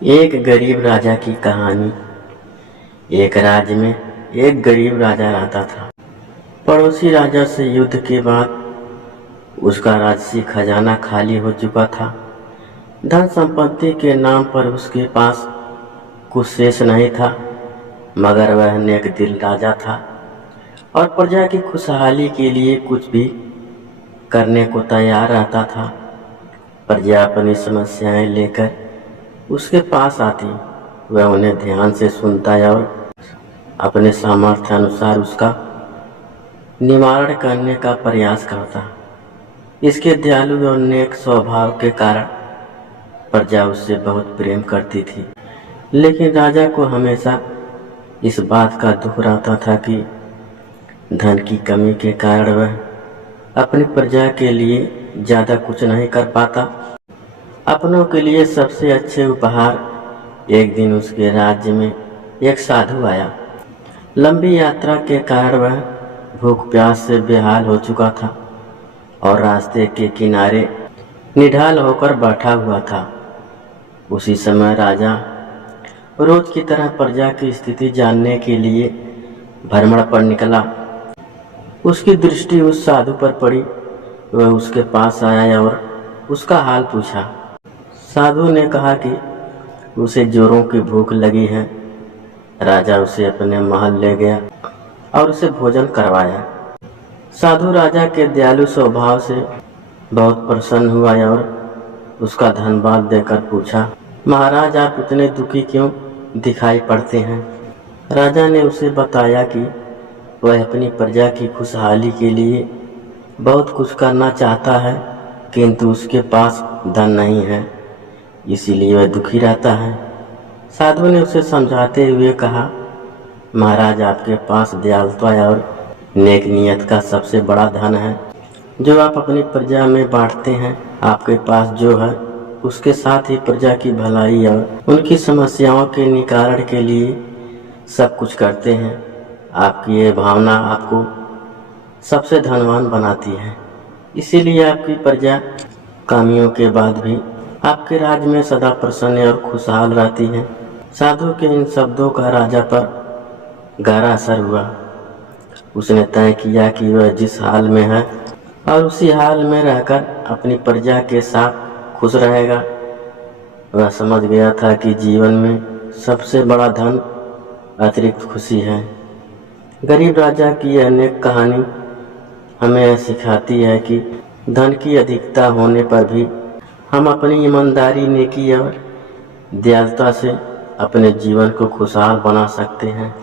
एक गरीब राजा की कहानी। एक राज्य में एक गरीब राजा रहता था। पड़ोसी राजा से युद्ध के बाद उसका राजसी खजाना खाली हो चुका था। धन संपत्ति के नाम पर उसके पास कुछ शेष नहीं था, मगर वह नेक दिल राजा था और प्रजा की खुशहाली के लिए कुछ भी करने को तैयार रहता था। प्रजा अपनी समस्याएं लेकर उसके पास आती, वह उन्हें ध्यान से सुनता और अपने सामर्थ्य अनुसार उसका निवारण करने का प्रयास करता। इसके दयालु और नेक स्वभाव के कारण प्रजा उससे बहुत प्रेम करती थी। लेकिन राजा को हमेशा इस बात का दुख रहता था कि धन की कमी के कारण वह अपनी प्रजा के लिए ज़्यादा कुछ नहीं कर पाता। अपनों के लिए सबसे अच्छे उपहार। एक दिन उसके राज्य में एक साधु आया। लंबी यात्रा के कारण वह भूख प्यास से बेहाल हो चुका था और रास्ते के किनारे निढाल होकर बैठा हुआ था। उसी समय राजा रोज की तरह प्रजा की स्थिति जानने के लिए भ्रमण पर निकला। उसकी दृष्टि उस साधु पर पड़ी। वह उसके पास आया और उसका हाल पूछा। साधु ने कहा कि उसे जोरों की भूख लगी है। राजा उसे अपने महल ले गया और उसे भोजन करवाया। साधु राजा के दयालु स्वभाव से बहुत प्रसन्न हुआ और उसका धन्यवाद देकर पूछा, महाराज आप इतने दुखी क्यों दिखाई पड़ते हैं? राजा ने उसे बताया कि वह अपनी प्रजा की खुशहाली के लिए बहुत कुछ करना चाहता है, किंतु उसके पास धन नहीं है, इसीलिए वह दुखी रहता है। साधु ने उसे समझाते हुए कहा, महाराज आपके पास दयालुता और नेक नियत का सबसे बड़ा धन है, जो आप अपनी प्रजा में बांटते हैं। आपके पास जो है उसके साथ ही प्रजा की भलाई और उनकी समस्याओं के निवारण के लिए सब कुछ करते हैं। आपकी ये भावना आपको सबसे धनवान बनाती है, इसीलिए आपकी प्रजा कमियों के बाद भी आपके राज्य में सदा प्रसन्न और खुशहाल रहती है। साधु के इन शब्दों का राजा पर गहरा असर हुआ। उसने तय किया कि वह जिस हाल में है और उसी हाल में रहकर अपनी प्रजा के साथ खुश रहेगा। वह समझ गया था कि जीवन में सबसे बड़ा धन अतिरिक्त खुशी है। गरीब राजा की यह अनेक कहानी हमें यह सिखाती है कि धन की अधिकता होने पर भी हम अपनी ईमानदारी, नेकी और दयालुता से अपने जीवन को खुशहाल बना सकते हैं।